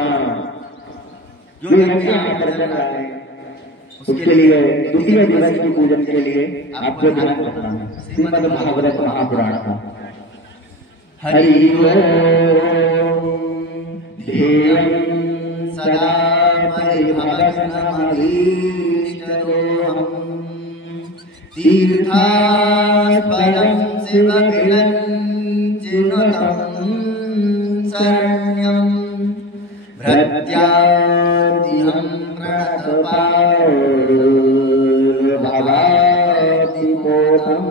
महापुराण जो व्यक्ति यहाँ पर चल रहा है उसके लिए द्वितीय दिवस की पूजन के लिए आपको ध्यान रखना है श्रीमद् भागवत महापुराण का। हरि ओम ध्येयं सदा परिभवग्नमभीष्टदोहम् तीर्थास्पदं शिवविरञ्चिनुतं शरण्यं भृत्याद्यहं प्रणतपावतिपोतं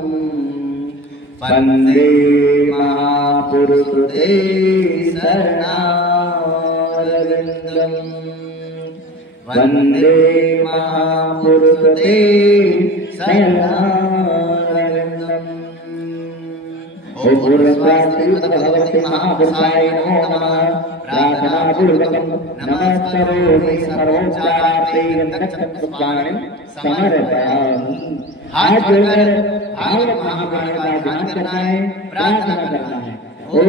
वन्दे महापुरुषते शरणारविन्दम् वन्दे महापुरुषते शरणारविन्दम्। ओम भगवते महापुरुषाय नमो नमः। प्रार्थनापूर्वकं नमस्करोमि सर्वोपचारार्थं समर्पयामि। हाथ जोड़कर भागवत महापुराण का ध्यान करना है, प्रार्थना करना है। ओम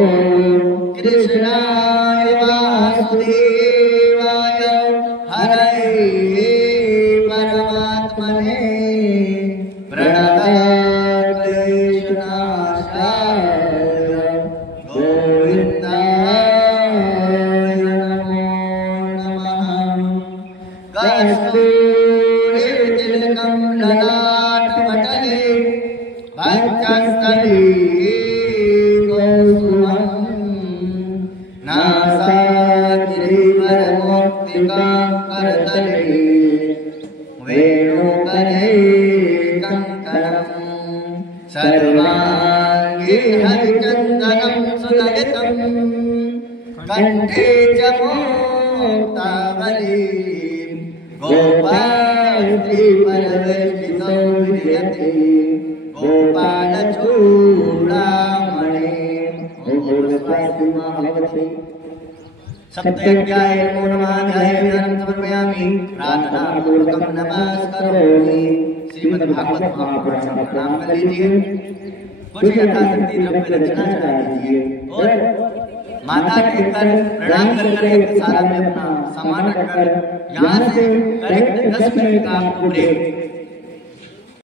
कृष्णाय वासुदेवाय हरे परमात्मने प्रणतक्लेशनाशाय गोविन्दाय नमो नमः। कस्तूरितिलकं ललाटपटले भक्तस्थले करतले वेणुकरे कंकणं सर्वांगे हरिचन्दनं सुललितं कंठे च मुक्तावली गोपालश्रीपरवेष्टितो विजयते गोपालचूडामणे। सप्तयज्ञाय नमो नमः। ध्यायामि समर्पयामि। प्रार्थनापूर्वकं नमस्करोमि। श्रीमद् भागवत महापुराण का प्रणाम कर लीजिए। कुछ यथाशक्ति द्रव्य दक्षिणा चढ़ा दीजिए और माता के कर प्रणाम कर सारा में अपना सामान रखकर यहाँ से करेक्ट 10 मिनट का आपको ब्रेक